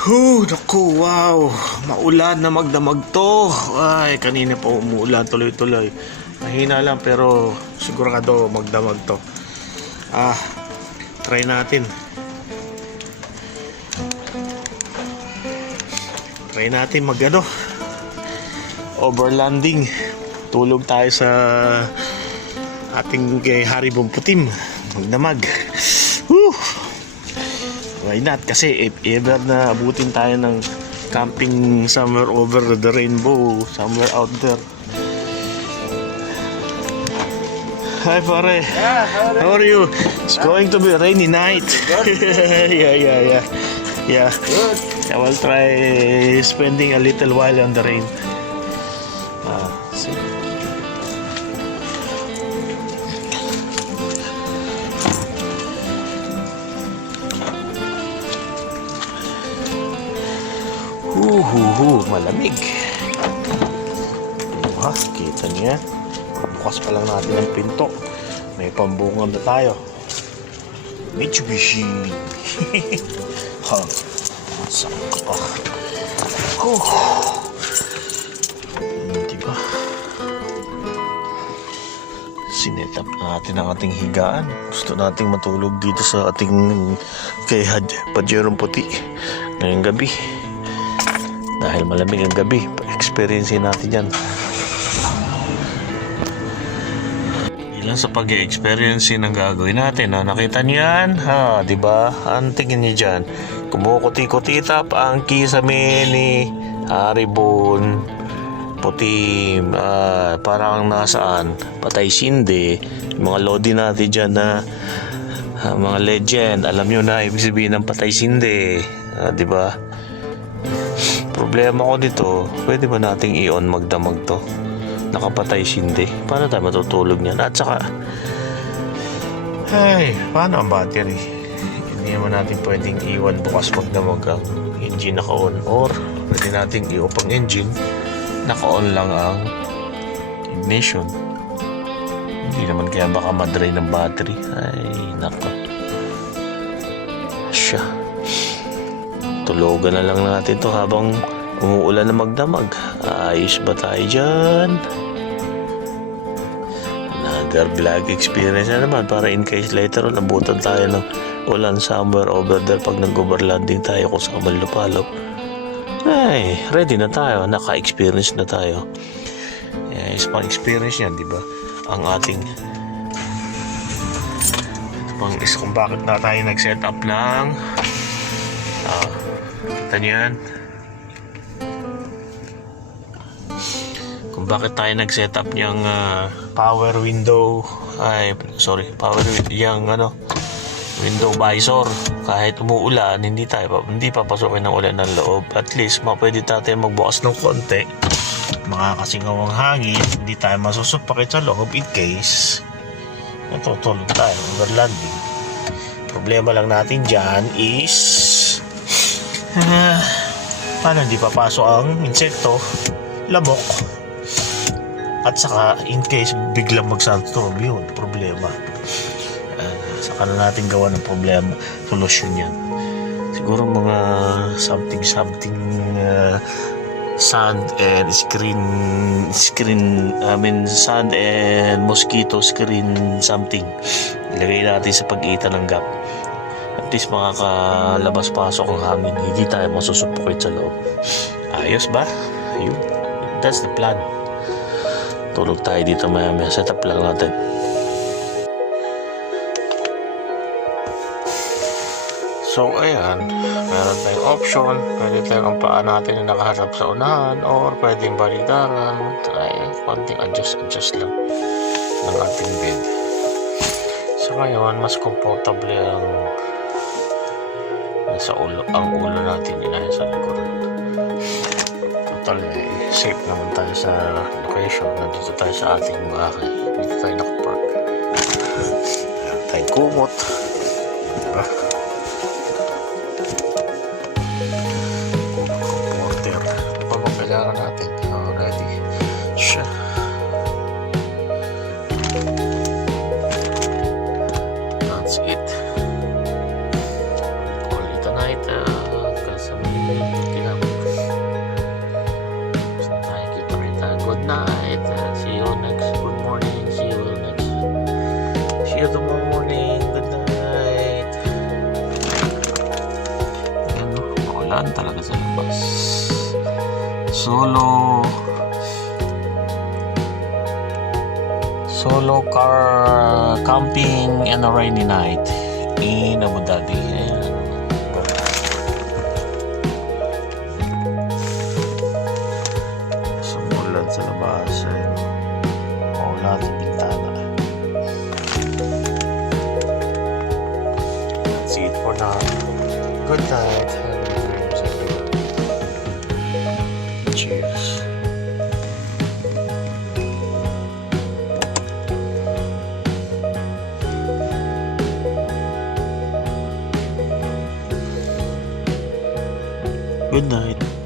Naku, wow. Maulan na magdamag to. Ay, kanina pa umuulan tuloy-tuloy. Mahina lang pero sigurado magdamag to. Try natin. Try natin overlanding. Tulog tayo sa ating Haribong Putim. Magdamag. Woo! Why not? Kasi if ever na abutin tayo ng camping somewhere over the rainbow, somewhere out there. Hi pare. Yeah, How are you? It's going to be a rainy night. Yeah. Good. I will try spending a little while on the rain. See. Malamig. Kita niya. Bukas pa lang natin ang pinto. May pambungan na tayo. Mitsubishi. Sakit pa. Diba? Sinetap natin ang ating higaan. Gusto nating matulog dito sa ating kay Pajerong Puti ngayong gabi. Dahil malamig ang gabi, experience natin yan. Ilan sa pag-experience ng gagawin natin. Nakita niyo yan? Diba? Ang tingin niyo dyan. Kumukuti-kutita pa ang kisame ni Haribon Putim. Parang nasaan? Patay Sinde. Mga lodi natin dyan na mga legend. Alam nyo na ibig sabihin ng Patay Sinde. Diba? Problema ko dito, pwede ba nating i-on magdamag to? Nakapatay Sinde. Paano tayo matutulog niyan? At saka, paano ang battery? Hindi naman natin pwedeng iwan bukas magdamag ang engine naka-on. Or, pwede nating i-off ang engine, naka-on lang ang ignition. Hindi naman kaya baka madrain ng battery. Nako. Siya. Tulogan na lang natin to habang umuulan na magdamag. Ayos ba tayo dyan? Another vlog experience na naman para in case later on abutan tayo ng ulan somewhere over there pag nag-overlanding tayo kung sa Kamalupalop. Ready na tayo. Naka-experience na tayo. Is pang experience yan, di ba? Ang ating pang is kung bakit na tayo nag-set up ng kita niyo yan kung bakit tayo nag-set up niyang power window window visor. Kahit umuulan hindi papasokin ng ulan ng loob. At least pwede tayo magbukas ng konti, makakasingaw ang hangin, hindi tayo masusupakit sa loob in case natutulog tayo overlanding. Problema lang natin dyan is paano hindi papasok ang insekto, lamok, at saka in case biglang mag-sandstorm, yun problema. Saka na natin gawa ng problema, solusyon yan. Siguro mga something sand and sand and mosquito screen something ilagay natin sa pagitan ng gap. At least makakalabas-pasok ang hangin, hindi tayo masusupukit sa loob. Ayos ba? Ayun. That's the plan. Tulog tayo dito maya-maya. Set up lang natin. So ayan, meron tayong option. Pwede tayong ang paa natin na nakaharap sa unahan or pwedeng balidaran. Konting adjust lang ng ating bed. So ngayon, mas comfortable ang ulo natin inaya sa likuran. Total safe naman tayo sa location. Nandito tayo sa ating bahay. Dito tayo nakapark. Meron tayong kumot. Diba? Water. Ano pa bang kailangan natin? Ready. Siya. That's it. Call it a night. Kasi pinuntahan talaga sa labas. Solo car camping and a rainy night in Abu Dhabi. Ayan. Sumulan sa labas. Ayan. Maulan sa bintana. That's it for now. Good night. Cheers. Good night.